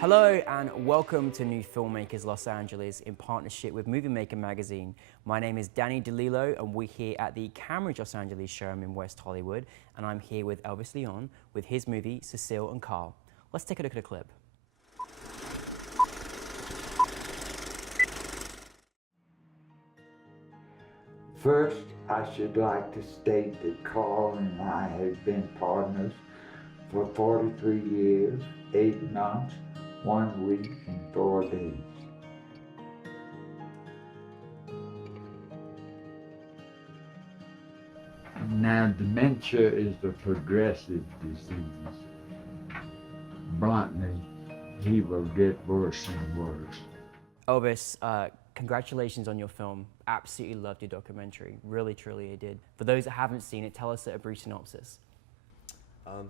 Hello and welcome to New Filmmakers Los Angeles in partnership with Movie Maker magazine. My name is Danny DeLillo and we're here at the Cambridge Los Angeles showroom in West Hollywood, and I'm here with Elvis Leon with his movie Cecile and Carl. Let's take a look at a clip. First, I should like to state that Carl and I have been partners for 43 years, 8 months, 1 week, and 4 days. Now, dementia is a progressive disease. Bluntly, he will get worse and worse. Elvis, congratulations on your film. Absolutely loved your documentary. Really, truly, it did. For those that haven't seen it, tell us a brief synopsis.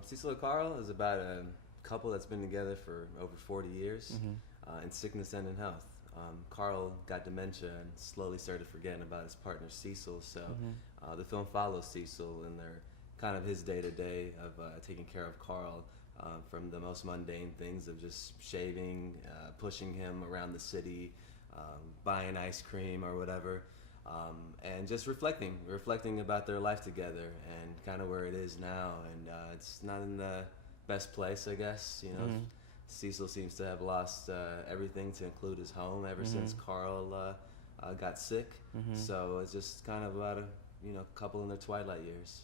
Cecile and Carl is about a couple that's been together for over 40 years in sickness and in health. Carl got dementia and slowly started forgetting about his partner Cecile, so the film follows Cecile and they're kind of his day-to-day of taking care of Carl, from the most mundane things of just shaving, pushing him around the city, buying ice cream or whatever, and just reflecting about their life together and kind of where it is now. And it's not in the best place, I guess. You know, Cecil seems to have lost everything, to include his home, ever since Carl got sick. So it's just kind of about a couple in their twilight years.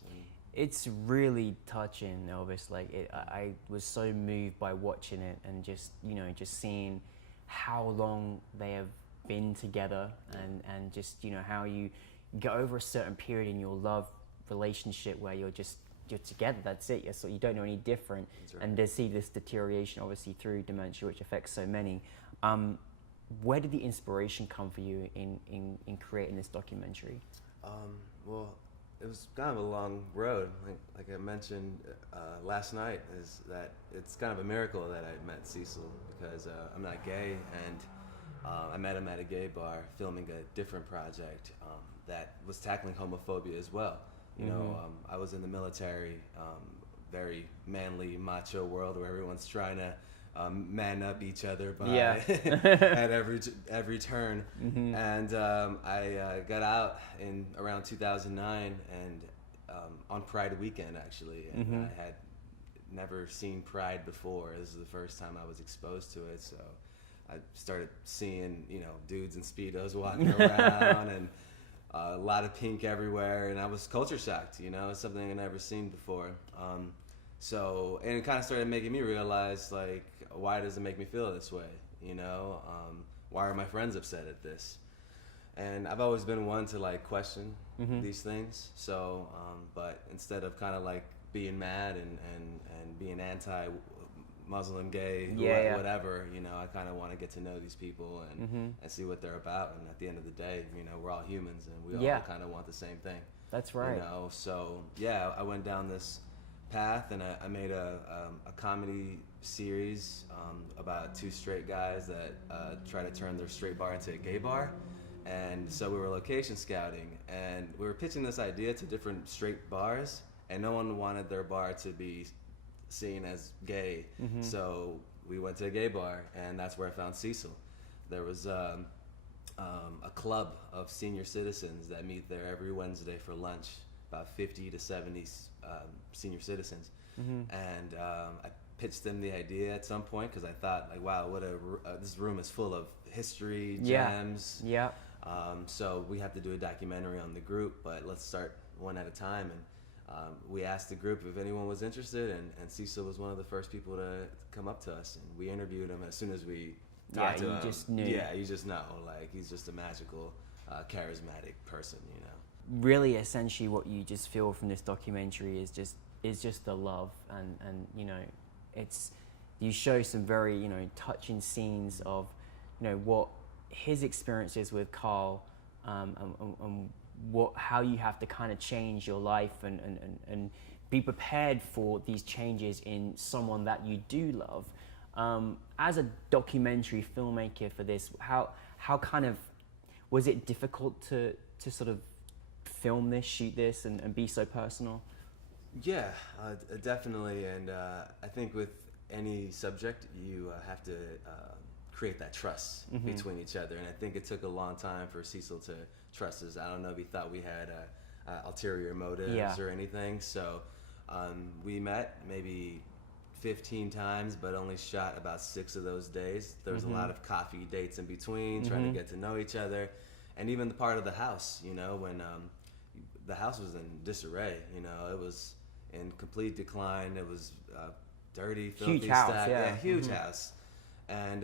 It's really touching, Elvis. Like I was so moved by watching it and just seeing how long they have been together and just how you get over a certain period in your love relationship where you're together. That's it. So you don't know any different. Right. And they see this deterioration, obviously through dementia, which affects so many. Where did the inspiration come for you in creating this documentary? Well, it was kind of a long road. Like I mentioned last night, is that it's kind of a miracle that I met Cecil, because I'm not gay, and I met him at a gay bar filming a different project that was tackling homophobia as well. I was in the military, very manly, macho world where everyone's trying to man up each other at every turn. And I got out in around 2009 and on Pride weekend, actually, and I had never seen Pride before. This is the first time I was exposed to it, so I started seeing dudes in Speedos walking around and a lot of pink everywhere, and I was culture shocked. It's something I'd never seen before. So, and it kind of started making me realize, like, why does it make me feel this way? Why are my friends upset at this? And I've always been one to like question these things. So, but instead of kind of like being mad and being anti-Muslim, gay, whatever, I kind of want to get to know these people and see what they're about. And at the end of the day, we're all humans and we all kind of want the same thing. That's right. So yeah, I went down this path and I made a comedy series about two straight guys that try to turn their straight bar into a gay bar. And so we were location scouting and we were pitching this idea to different straight bars, and no one wanted their bar to be seen as gay. So we went to a gay bar, and that's where I found Cecil. There was a club of senior citizens that meet there every Wednesday for lunch, about 50 to 70 senior citizens. And I pitched them the idea at some point because I thought, like, wow, this room is full of history, gems. Yeah. So we have to do a documentary on the group, but let's start one at a time. And we asked the group if anyone was interested, and Cecil was one of the first people to come up to us, and we interviewed him as soon as we talked to him. Just knew. Yeah, you just know. Like, he's just a magical, charismatic person, Really, essentially, what you just feel from this documentary is just the love, and you show some very touching scenes of what his experiences with Carl, and how you have to kind of change your life and be prepared for these changes in someone that you do love. As a documentary filmmaker for this, how kind of was it difficult to sort of film this, shoot this, and be so personal? Yeah, definitely. And I think with any subject, you have to create that trust between each other. And I think it took a long time for Cecil to trust us. I don't know if he thought we had ulterior motives or anything. So we met maybe 15 times, but only shot about 6 of those days. There was a lot of coffee dates in between, trying to get to know each other. And even the part of the house, you know, when the house was in disarray, you know, it was in complete decline. It was dirty, filthy, huge house, stacked, huge house. And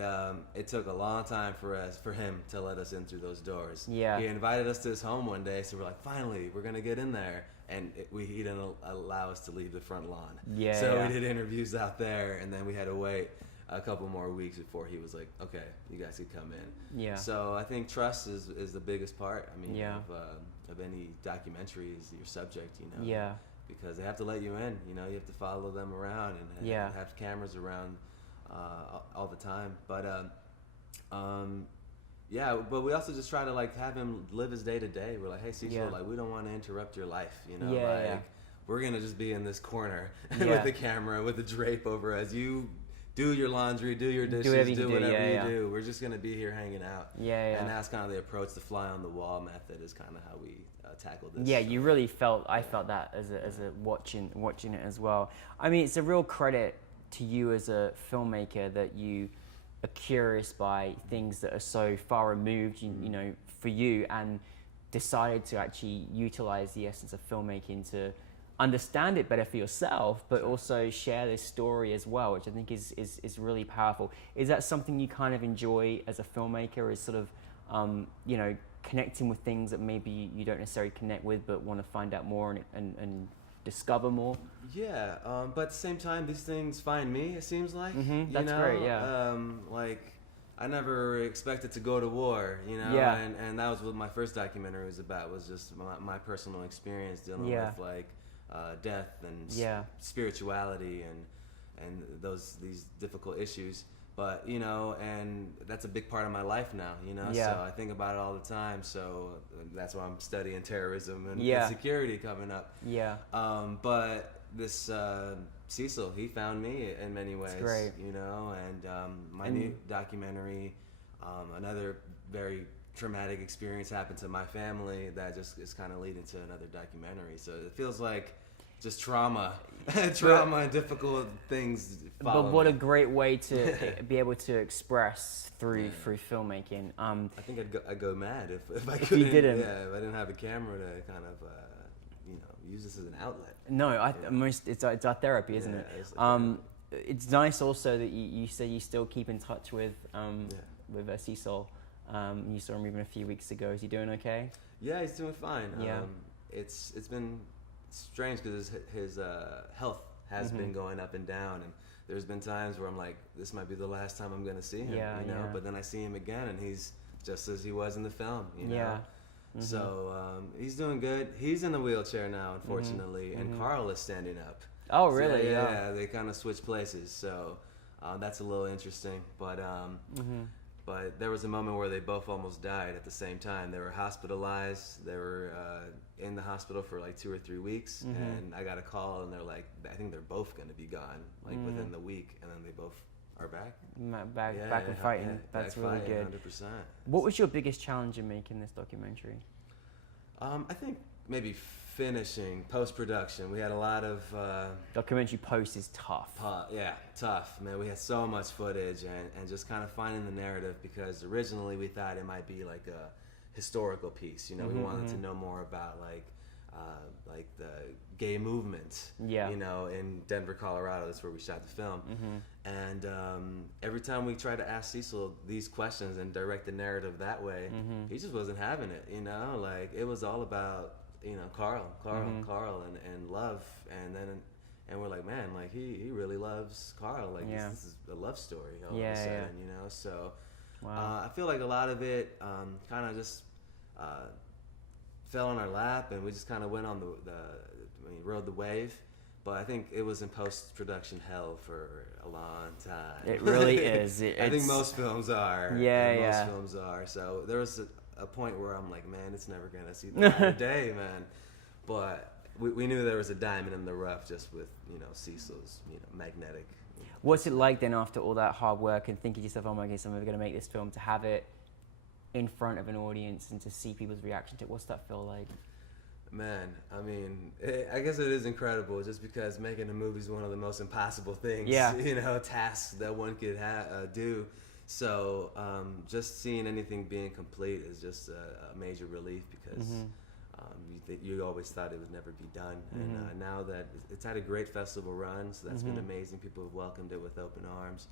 it took a long time for him to let us in through those doors. Yeah. He invited us to his home one day, so we're like, finally, we're gonna get in there. And he didn't allow us to leave the front lawn. Yeah. So yeah. we did interviews out there, and then we had to wait a couple more weeks before he was like, okay, you guys could come in. Yeah. So I think trust is the biggest part. I mean, Yeah. of any documentary is your subject, you know. Yeah. Because they have to let you in, you know. You have to follow them around and have cameras around all the time. But yeah, but we also just try to like have him live his day to day. We're like, hey, Cecil, like we don't want to interrupt your life, you know. We're gonna just be in this corner with the camera, with the drape over us. You do your laundry, do your dishes, do whatever you do. We're just gonna be here hanging out. And that's kind of the approach. The fly on the wall method is kind of how we tackle this. Yeah, you really felt. I felt that as a watching it as well. I mean, it's a real credit to you as a filmmaker that you are curious by things that are so far removed, you know, for you, and decided to actually utilize the essence of filmmaking to understand it better for yourself, but also share this story as well, which I think is really powerful. Is that something you kind of enjoy as a filmmaker, is sort of, you know, connecting with things that maybe you don't necessarily connect with, but want to find out more and discover more? Yeah, but at the same time, these things find me, it seems like. That's great, yeah. Like, I never expected to go to war, you know? Yeah. And that was what my first documentary was about, was just my personal experience dealing with, like, death and spirituality and these difficult issues. But, you know, and that's a big part of my life now, you know? So I think about it all the time. So that's why I'm studying terrorism and security coming up. But this Cecil, he found me in many ways. That's great. You know, and my new documentary, another very traumatic experience happened to my family that just is kind of leading to another documentary. So it feels like just trauma and difficult things follow But what me. a great way to be able to express through filmmaking. I think I'd go mad if I If couldn't. you didn't. Yeah, if I didn't have a camera to kind of you know, use this as an outlet. No, it's our therapy, isn't it? It's like it's nice also that you say you still keep in touch with Cecil. You saw him even a few weeks ago. Is he doing okay? Yeah, he's doing fine. Yeah. It's been strange because his health has been going up and down, and there's been times where I'm like, this might be the last time I'm gonna see him, you know. But then I see him again, and he's just as he was in the film, you know. So he's doing good. He's in the wheelchair now, unfortunately, and Carl is standing up. Oh, So, really? yeah, they kind of switch places, so that's a little interesting. But there was a moment where they both almost died at the same time. They were hospitalized. They were in the hospital for like 2 or 3 weeks, and I got a call, and they're like, I think they're both going to be gone, like within the week, and then they both are back. Back and fighting. Yeah, That's back really fighting, good. 100%. What was your biggest challenge in making this documentary? I think maybe finishing post-production. We had a lot of Documentary post is tough. tough, man. We had so much footage, and just kind of finding the narrative, because originally we thought it might be like a historical piece, you know. We wanted to know more about like the gay movement, you know, in Denver, Colorado. That's where we shot the film. And every time we tried to ask Cecil these questions and direct the narrative that way, he just wasn't having it, you know. Like, it was all about, you know, Carl and love, and we're like, man, like he really loves Carl, like this is a love story all of a sudden, you know. So I feel like a lot of it kind of just fell on our lap, and we just kind of went on rode the wave. But I think it was in post-production hell for a long time. It really is. I think most films are. Most films are. So there was a point where I'm like, man, it's never gonna see the light of day, man. But we knew there was a diamond in the rough, just with, you know, Cecil's, you know, magnetic What's it like then after all that hard work and thinking to yourself, oh my goodness, I'm going to make this film, to have it in front of an audience and to see people's reaction to it? What's that feel like? Man, I mean, I guess it is incredible just because making a movie is one of the most impossible things, Yeah. you know, tasks that one could do. So just seeing anything being complete is just a major relief because you always thought it would never be done. And now that it's had a great festival run, so that's been amazing. People have welcomed it with open arms.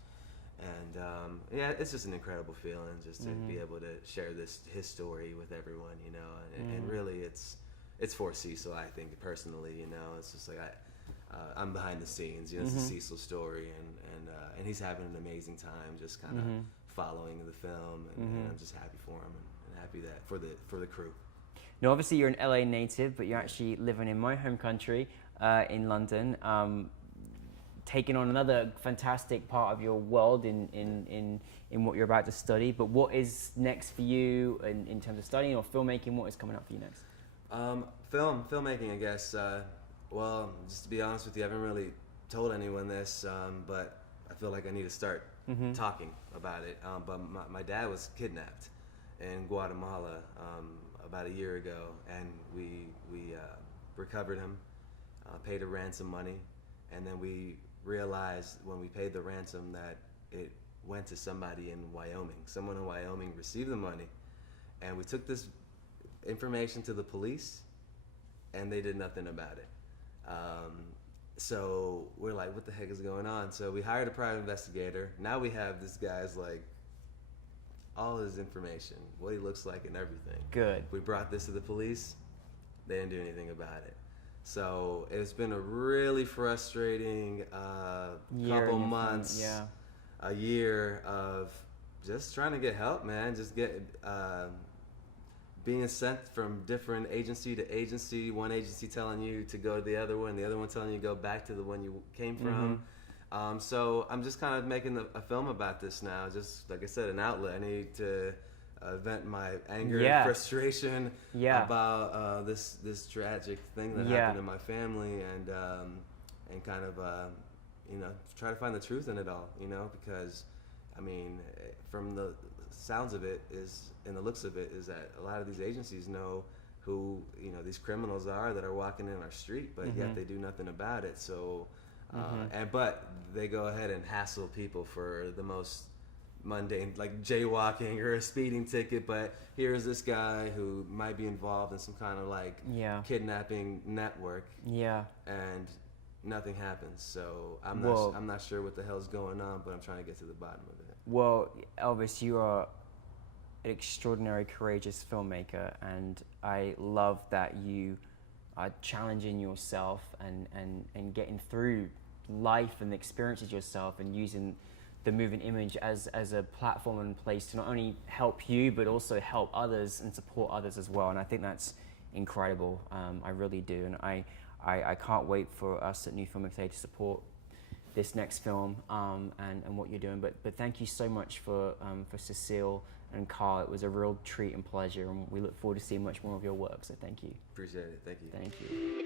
And yeah, it's just an incredible feeling just to be able to share his story with everyone, you know, and really it's for Cecil, I think, personally, you know. It's just like I'm behind the scenes, you know. It's the Cecil story, and he's having an amazing time just kind of following the film, and I'm just happy for him and happy that for the crew. Now, obviously, you're an LA native, but you're actually living in my home country, in London, taking on another fantastic part of your world in what you're about to study. But what is next for you in terms of studying or filmmaking? What is coming up for you next? Filmmaking, I guess. Well, just to be honest with you, I haven't really told anyone this, but I feel like I need to start talking about it. But my dad was kidnapped in Guatemala about a year ago, and we recovered him, paid a ransom money, and then we realized when we paid the ransom that it went to somebody in Wyoming. Someone in Wyoming received the money, and we took this information to the police, and they did nothing about it. So we're like, what the heck is going on? So we hired a private investigator. Now we have this guy's like all his information, what he looks like and everything. Good. We brought this to the police. They didn't do anything about it. So it's been a really frustrating couple months, a year of just trying to get help, man. Just being sent from different agency to agency, one agency telling you to go to the other one telling you to go back to the one you came from. So I'm just kind of making a film about this now. Just like I said, an outlet. I need to vent my anger and frustration about this tragic thing that happened in my family, and kind of you know, try to find the truth in it all. You know, because I mean, from the sounds of it and the looks of it is that a lot of these agencies know who, you know, these criminals are that are walking in our street, but yet they do nothing about it. So but they go ahead and hassle people for the most mundane, like jaywalking or a speeding ticket. But here's this guy who might be involved in some kind of like kidnapping network, and nothing happens. So I'm not sure what the hell's going on, but I'm trying to get to the bottom of it. Well, Elvis, you are an extraordinary, courageous filmmaker, and I love that you are challenging yourself and getting through life and experiences yourself and using the moving image as a platform and place to not only help you but also help others and support others as well. And I think that's incredible. I really do, and I can't wait for us at NewFilmmakers to support this next film and what you're doing. But thank you so much for Cecile and Carl. It was a real treat and pleasure, and we look forward to seeing much more of your work. So thank you. Appreciate it. Thank you. Thank you.